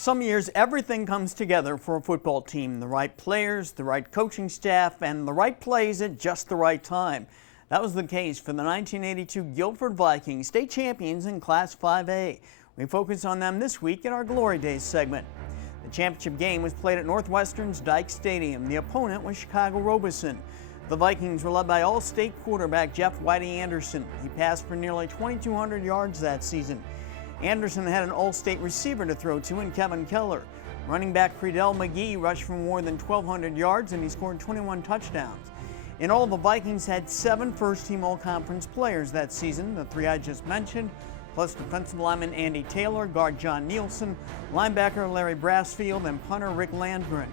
Some years, everything comes together for a football team. The right players, the right coaching staff, and the right plays at just the right time. That was the case for the 1982 Guilford Vikings, state champions in Class 5A. We focus on them this week in our Glory Days segment. The championship game was played at Northwestern's Dyke Stadium. The opponent was Chicago Robeson. The Vikings were led by All-State quarterback Jeff Whitey Anderson. He passed for nearly 2,200 yards that season. Anderson had an All-State receiver to throw to in Kevin Keller. Running back Credell McGee rushed for more than 1,200 yards and he scored 21 touchdowns. In all, the Vikings had 7 first-team All-Conference players that season, the 3 I just mentioned, plus defensive lineman Andy Taylor, guard John Nielsen, linebacker Larry Brassfield, and punter Rick Landgren.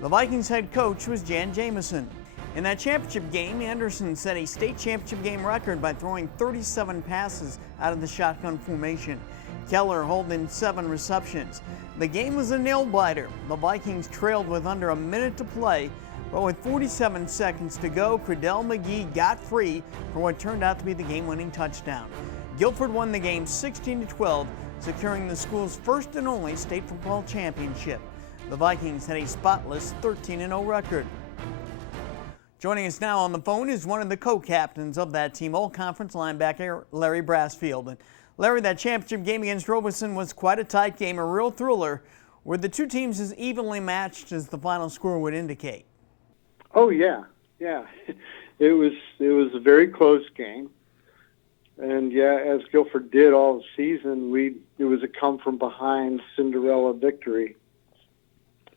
The Vikings head coach was Jan Jamison. In that championship game, Anderson set a state championship game record by throwing 37 passes out of the shotgun formation. Keller holding 7 receptions. The game was a nail-biter. The Vikings trailed with under a minute to play, but with 47 seconds to go, Credell McGee got free for what turned out to be the game-winning touchdown. Guilford won the game 16-12, securing the school's first and only state football championship. The Vikings had a spotless 13-0 record. Joining us now on the phone is one of the co-captains of that team, All-Conference linebacker Larry Brassfield. And Larry, that championship game against Robeson was quite a tight game, a real thriller. Were the two teams as evenly matched as the final score would indicate? Oh yeah. It was a very close game, and as Guilford did all season, it was a come from behind Cinderella victory.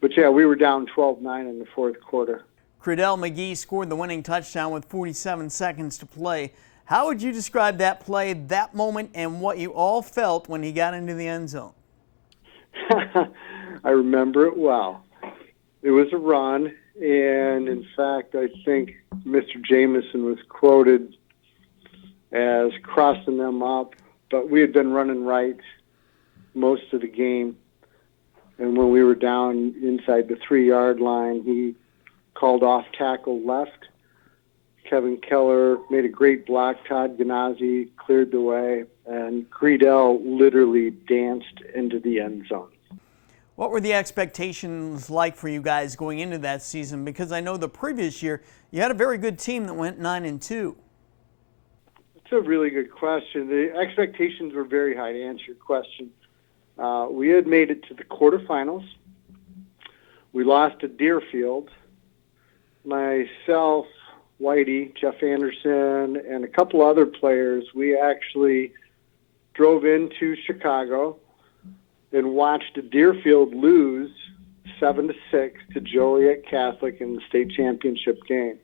But we were down 12-9 in the fourth quarter. Credell McGee scored the winning touchdown with 47 seconds to play. How would you describe that play, that moment, and what you all felt when he got into the end zone? I remember it well. It was a run, and in fact, I think Mr. Jamison was quoted as crossing them up, but we had been running right most of the game, and when we were down inside the 3-yard line, he called off tackle left. Kevin Keller made a great block. Todd Ganazzi cleared the way, and Credell literally danced into the end zone. What were the expectations like for you guys going into that season? Because I know the previous year you had a very good team that went 9-2. That's a really good question. The expectations were very high, to answer your question. We had made it to the quarterfinals. We lost to Deerfield. Myself, Whitey, Jeff Anderson, and a couple other players, we actually drove into Chicago and watched Deerfield lose 7-6 to Joliet Catholic in the state championship game.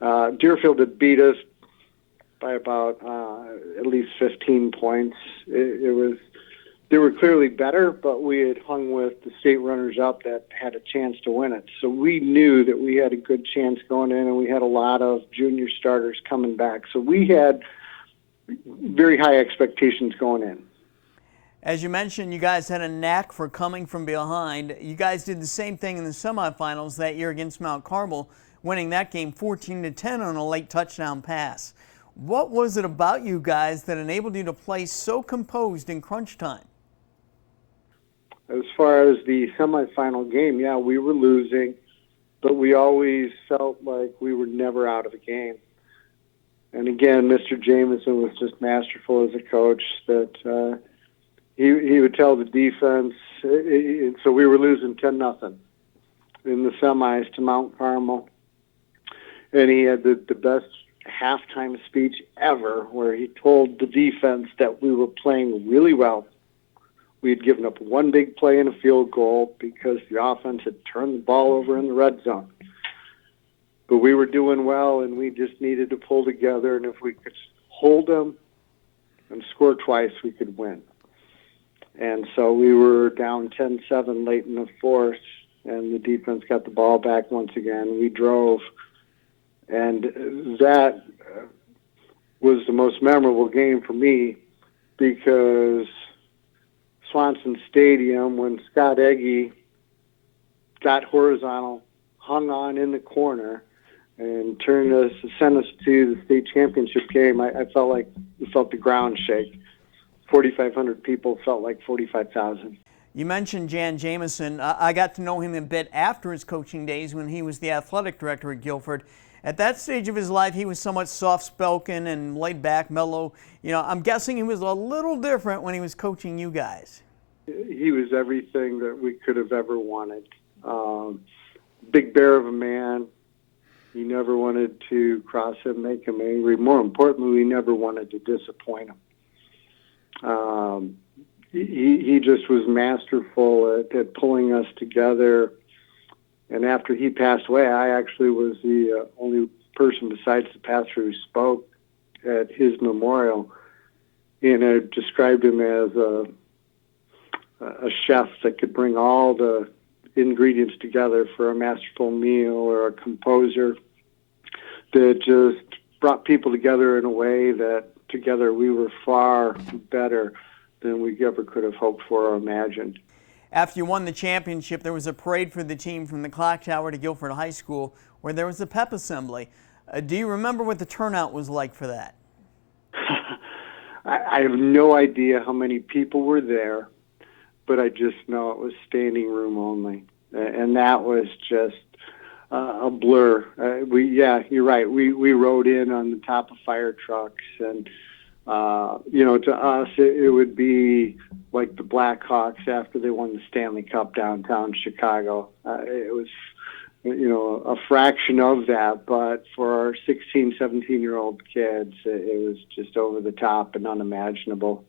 Deerfield had beat us by about at least 15 points. They were clearly better, but we had hung with the state runners-up that had a chance to win it. So we knew that we had a good chance going in, and we had a lot of junior starters coming back. So we had very high expectations going in. As you mentioned, you guys had a knack for coming from behind. You guys did the same thing in the semifinals that year against Mount Carmel, winning that game 14-10 on a late touchdown pass. What was it about you guys that enabled you to play so composed in crunch time? As far as the semifinal game, we were losing, but we always felt like we were never out of the game. And again, Mr. Jamison was just masterful as a coach that he would tell the defense, so we were losing 10-0 in the semis to Mount Carmel. And he had the best halftime speech ever where he told the defense that we were playing really well. We had given up one big play and a field goal because the offense had turned the ball over in the red zone. But we were doing well, and we just needed to pull together, and if we could hold them and score twice, we could win. And so we were down 10-7 late in the fourth, and the defense got the ball back once again. We drove, and that was the most memorable game for me because Swanson Stadium, when Scott Egge got horizontal, hung on in the corner, and sent us to the state championship game, I felt the ground shake. 4,500 people felt like 45,000. You mentioned Jan Jamison. I got to know him a bit after his coaching days when he was the athletic director at Guilford. At that stage of his life, he was somewhat soft-spoken and laid-back, mellow. I'm guessing he was a little different when he was coaching you guys. He was everything that we could have ever wanted. Big bear of a man. You never wanted to cross him, make him angry. More importantly, we never wanted to disappoint him. He just was masterful at pulling us together. And after he passed away, I actually was the only person besides the pastor who spoke at his memorial. And I described him as a chef that could bring all the ingredients together for a masterful meal, or a composer that just brought people together in a way that together we were far better than we ever could have hoped for or imagined. After you won the championship, there was a parade for the team from the clock tower to Guilford High School where there was a pep assembly. Do you remember what the turnout was like for that? I have no idea how many people were there, but I just know it was standing room only. And that was just a blur. You're right. We rode in on the top of fire trucks, and to us, it would be like the Blackhawks after they won the Stanley Cup downtown Chicago. It was, a fraction of that, but for our 16, 17-year-old kids, it was just over the top and unimaginable.